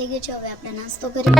થઈ ગયું છે. હવે આપણે નાસ્તો કરીએ.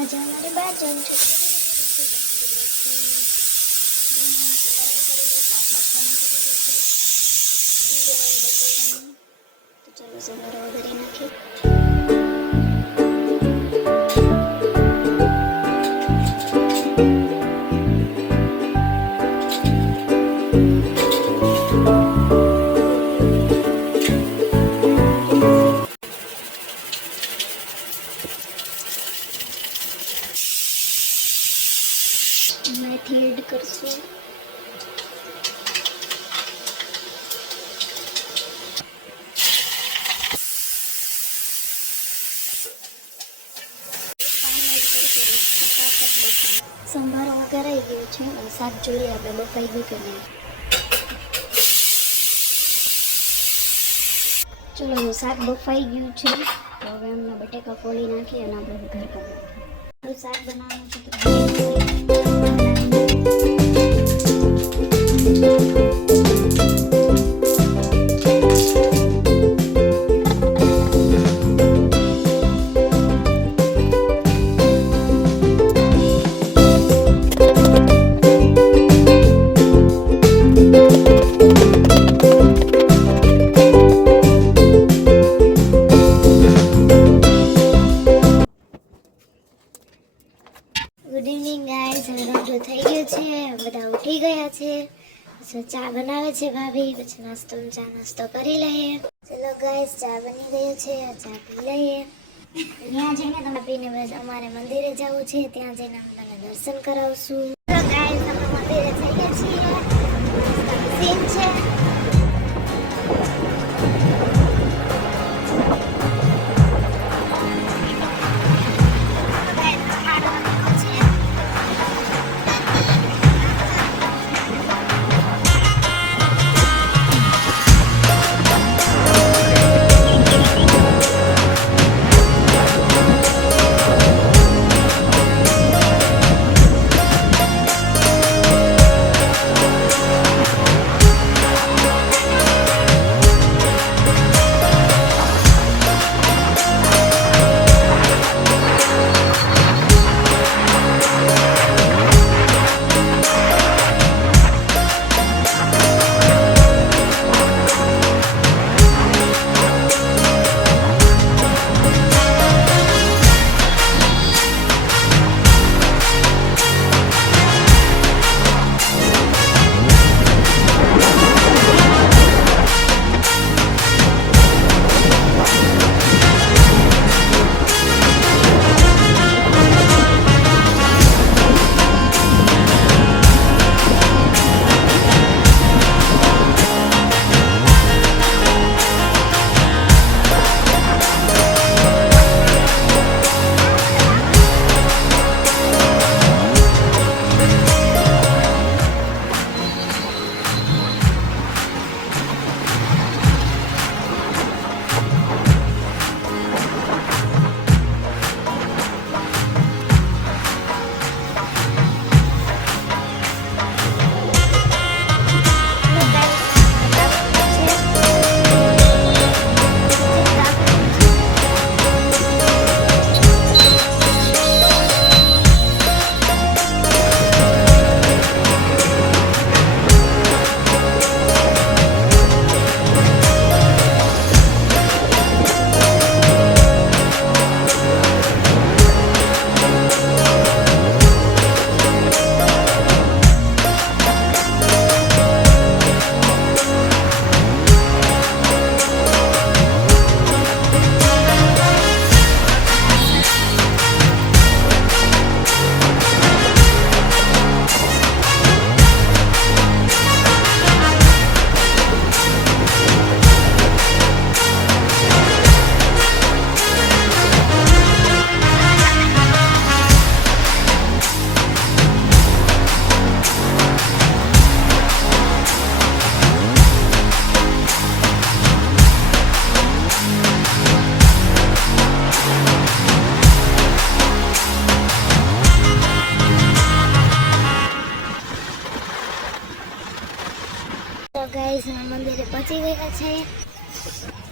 આજે અમારી બહાર જવું છે. તો ચલો સવારે વગેરે નાખીએ. મેથી એડ કરશું. સંભારો કરાઈ ગયું છે. અને શાક જોઈએ આપણે બફાઈ ગયું કે નહીં. ચલો શાક બફાઈ ગયું છે. તો હવે એમને બટેકા ફોલી નાખીએ અને આપણે ઘર કરી નાખીએ. શાક બનાવવાનું છે ગુડ ઇવનિંગ ગાઈઝ. હવે રાંધો થઈ ગયો છે. બધા ઉઠી ગયા છે. પછી ચા બનાવે છે ભાભી. પછી ચા નાસ્તો કરી લઈએ. ચલો ગાઈઝ ચા બની ગયો છે. ચા પી લઈએ. ત્યાં જઈને તમે પીને બસ અમારે મંદિરે જવું છે. ત્યાં જઈને અમે તમને દર્શન કરાવશું. ચલો ગાઈઝ અમે મંદિરે જઈએ છીએ. સીન છે.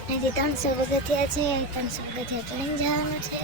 અહીંથી 300 પગથિયા છે, 300 પગથિયા ચડીને જવાનું છે.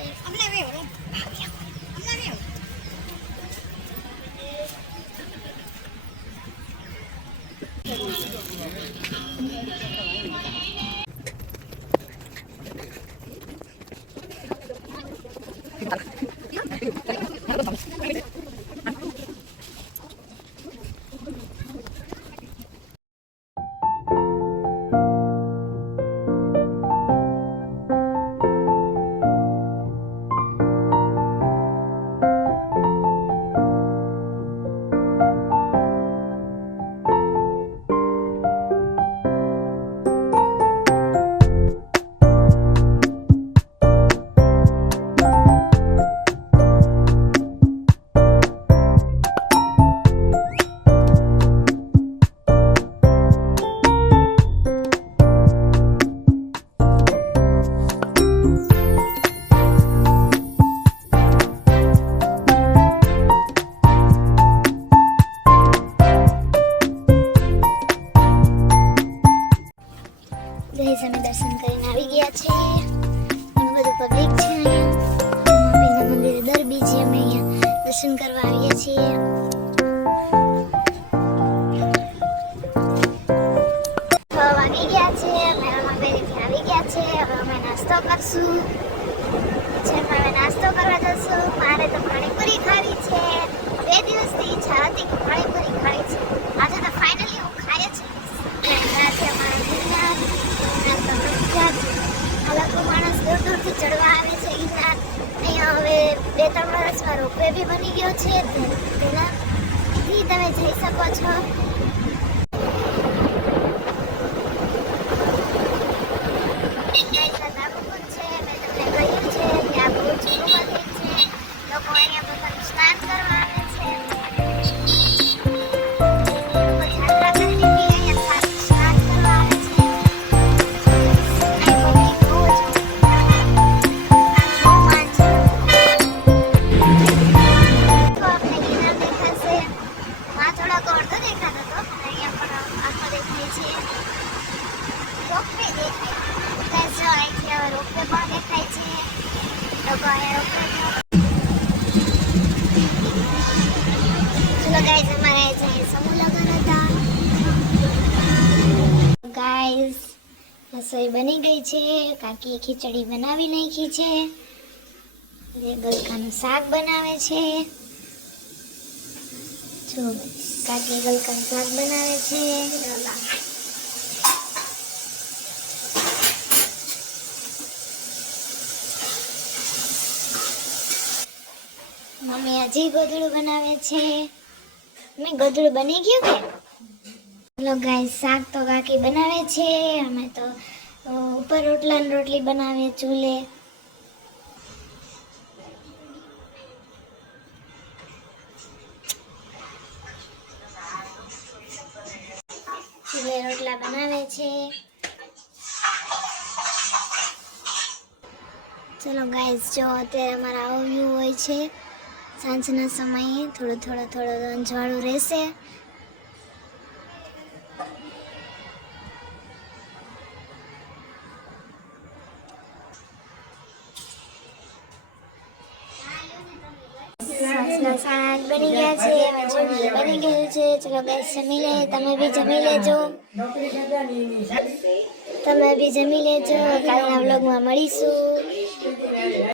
ગાઈસ અમે દર્શન કરીને આવી ગયા છે. ઘણું બધું પબ્લિક છે અહીંયા. મંદિરે દર બીજે અમે અહીંયા દર્શન કરવા આવીએ છીએ. વાગી ગયા છે, મેળામાં બેરીથી આવી ગયા છે. હવે અમે નાસ્તો કરશું. અમે નાસ્તો કરવા જશું. મારે તો પાણીપુરી ખાવી છે. 2 દિવસથી ઈચ્છા હતી કે પાણીપુરી ખાવી છે. આજે તો ફાઇનલી હું ખાઈ જ માણસ દૂર દૂરથી ચડવા આવે છે ગિરનાર. અહીંયા હવે 2-3 વર્ષમાં રોપવે બી બની ગયો છે. તેનાથી તમે જઈ શકો છો. લોકો અહીંયા પોતાનું સ્નાન કરવા આવે છે. ગાઈસ રસોઈ બની ગઈ છે. કાકી ખીચડી બનાવી નાખી છે. જે ગલકાનું શાક બનાવે છે. જો કાકી ગલકાનું શાક બનાવે છે. મમ્મી હજી ગોદડું બનાવે છે. મેં ગોદડું બની ગયું કે? હેલો ગાઈસ, શાક તો કાકી બનાવે છે. અમે તો ઉપર રોટલા ને રોટલી બનાવીએ ચૂલે. ચૂલે રોટલા બનાવે છે. ચલો ગાઈસ, જો અત્યારે અમારા આવો વ્યૂ હોય છે. સાંજના સમયે થોડું અંજવાળું રહેશે. શાક બની ગયા છે. જમી બની ગયું છે. ચલો ગાઈસ જમી લે. તમે બી જમી લેજો. કાલના વ્લોગમાં મળીશું.